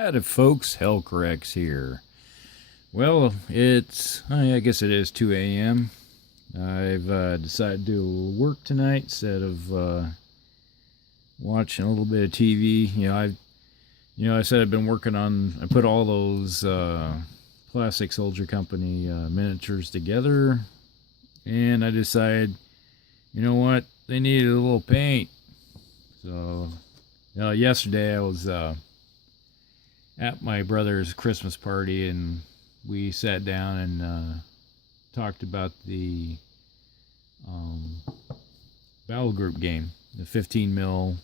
Howdy folks, Hellcorrex here. Well, I guess it is 2 a.m. I've decided to do work tonight instead of watching a little bit of TV. I said I've been working on, I put all those Plastic Soldier Company miniatures together, and I decided, you know what, they needed a little paint. So, yesterday I was at my brother's Christmas party, and we sat down and talked about the Battlegroup game, the 15 mil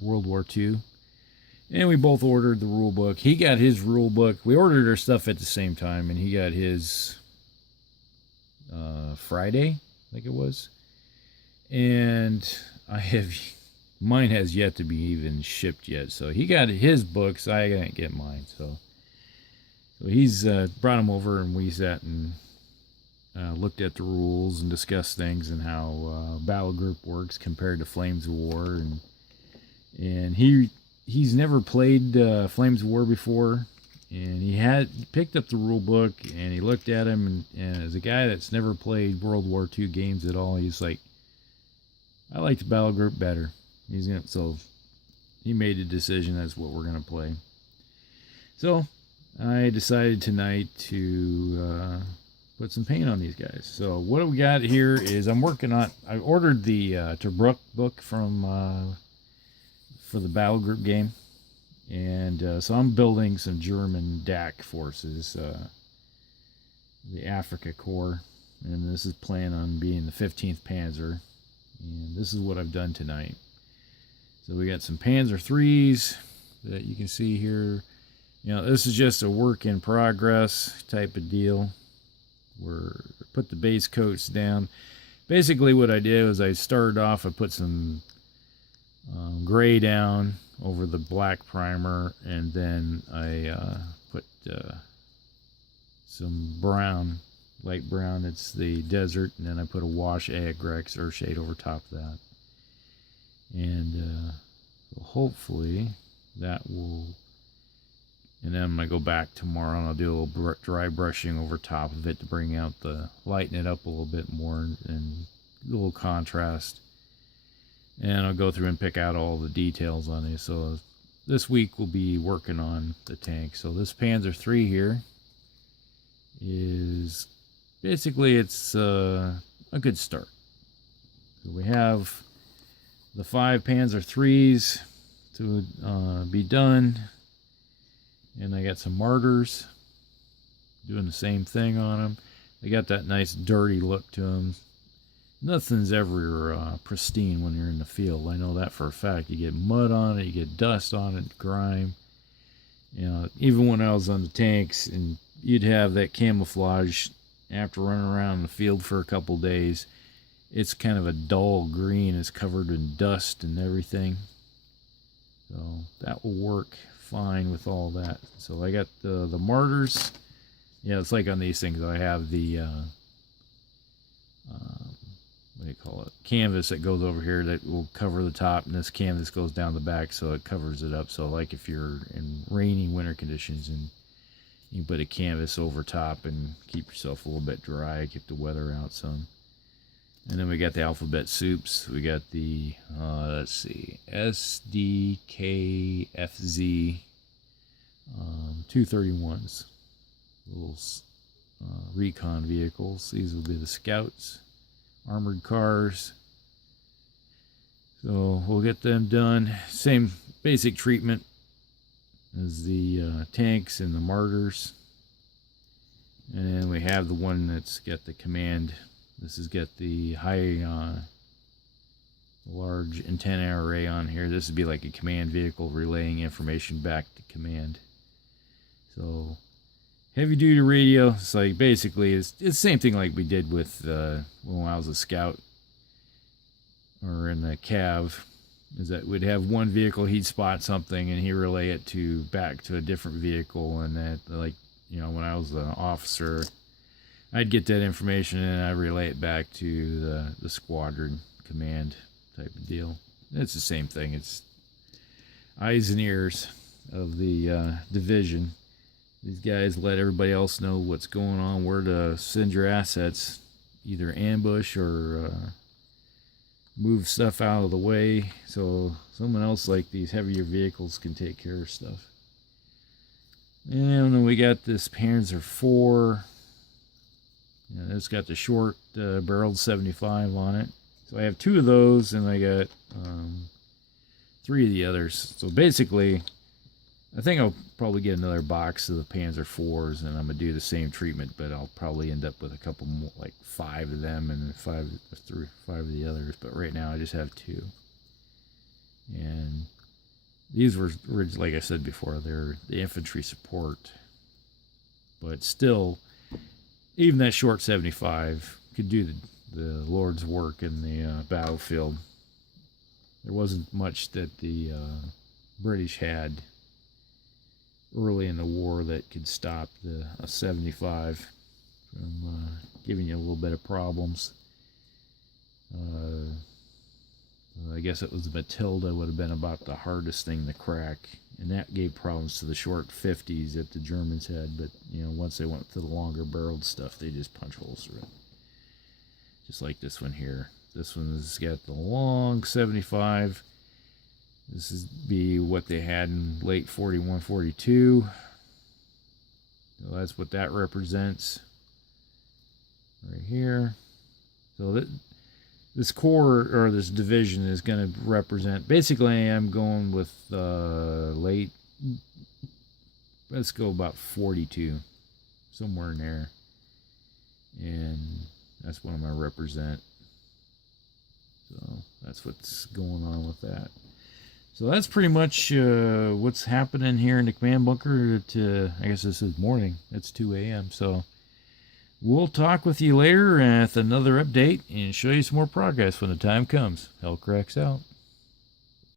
World War II. And we both ordered the rule book. He got his rule book. We ordered our stuff at the same time, and he got his Friday, I think it was. And mine has yet to be even shipped yet. So he got his books. I didn't get mine. So he's brought them over, and we sat and looked at the rules and discussed things and how Battlegroup works compared to Flames of War. And he's never played Flames of War before. And he picked up the rule book, and he looked at him, and as a guy that's never played World War II games at all, he's like, I like the Battlegroup better. So he made a decision that's what we're gonna play. So I decided tonight to put some paint on these guys. So what we got here is I ordered the Tobruk book from for the Battlegroup game, and so I'm building some German DAC forces, the Afrika Corps, and this is planned on being the 15th Panzer, and this is what I've done tonight. So we got some Panzer IIIs that you can see here. This is just a work in progress type of deal. Put the base coats down. Basically what I did was I started off, I put some gray down over the black primer, and then I put some brown, light brown, it's the desert, and then I put a wash Agrex Earthshade over top of that. And hopefully that will, and then I'm going to go back tomorrow and I'll do a little dry brushing over top of it to lighten it up a little bit more and a little contrast. And I'll go through and pick out all the details on it. So this week we'll be working on the tank. So this Panzer III here is basically, it's a good start. So we have the 5 Panzer IIIs to be done, and I got some Martyrs doing the same thing on them. They got that nice dirty look to them. Nothing's ever pristine when you're in the field. I know that for a fact. You get mud on it, you get dust on it, grime. Even when I was on the tanks, and you'd have that camouflage after running around in the field for a couple days. It's kind of a dull green. It's covered in dust and everything. So that will work fine with all that. So I got the Martyrs. It's like on these things, I have the what do you call it? Canvas that goes over here that will cover the top, and this canvas goes down the back, so it covers it up. So like if you're in rainy winter conditions, and you put a canvas over top and keep yourself a little bit dry, keep the weather out some. And then we got the alphabet soups. We got the, let's see, SDKFZ 231s. Little recon vehicles. These will be the scouts. Armored cars. So we'll get them done. Same basic treatment as the tanks and the Martyrs. And then we have the one that's got the command. This has got the high, large antenna array on here. This would be like a command vehicle relaying information back to command. So, heavy duty radio. It's like basically it's the same thing like we did with when I was a scout or in the Cav. Is that we'd have one vehicle, he'd spot something and he'd relay it back to a different vehicle, and that, like, when I was an officer, I'd get that information and I'd relay it back to the squadron command type of deal. It's the same thing. It's eyes and ears. of the division. These guys let everybody else know what's going on, where to send your assets, either ambush or move stuff out of the way so someone else like these heavier vehicles can take care of stuff. And then we got this Panzer IV. It's got the short barreled 75 on it. So I have 2 of those, and I got 3 of the others. So basically, I think I'll probably get another box of the Panzer IVs, and I'm going to do the same treatment, but I'll probably end up with a couple more, like 5 of them and 5 of the others. But right now I just have 2. And these were, like I said before, they're the infantry support. But still, even that short 75 could do the Lord's work in the battlefield. There wasn't much that the British had early in the war that could stop the 75 from giving you a little bit of problems. I guess it was the Matilda would have been about the hardest thing to crack, and that gave problems to the short 50s that the Germans had. But once they went to the longer barreled stuff, they just punch holes through it. Just like this one here. This one's got the long 75. This is be what they had in late 41, 42. So that's what that represents right here. So this corps, or this division, is going to represent, basically I'm going with late, let's go about 42, somewhere in there. And that's what I'm going to represent. So that's what's going on with that. So that's pretty much what's happening here in the command bunker. I guess this is morning. It's 2 a.m. So we'll talk with you later with another update and show you some more progress when the time comes. Hellcracks out.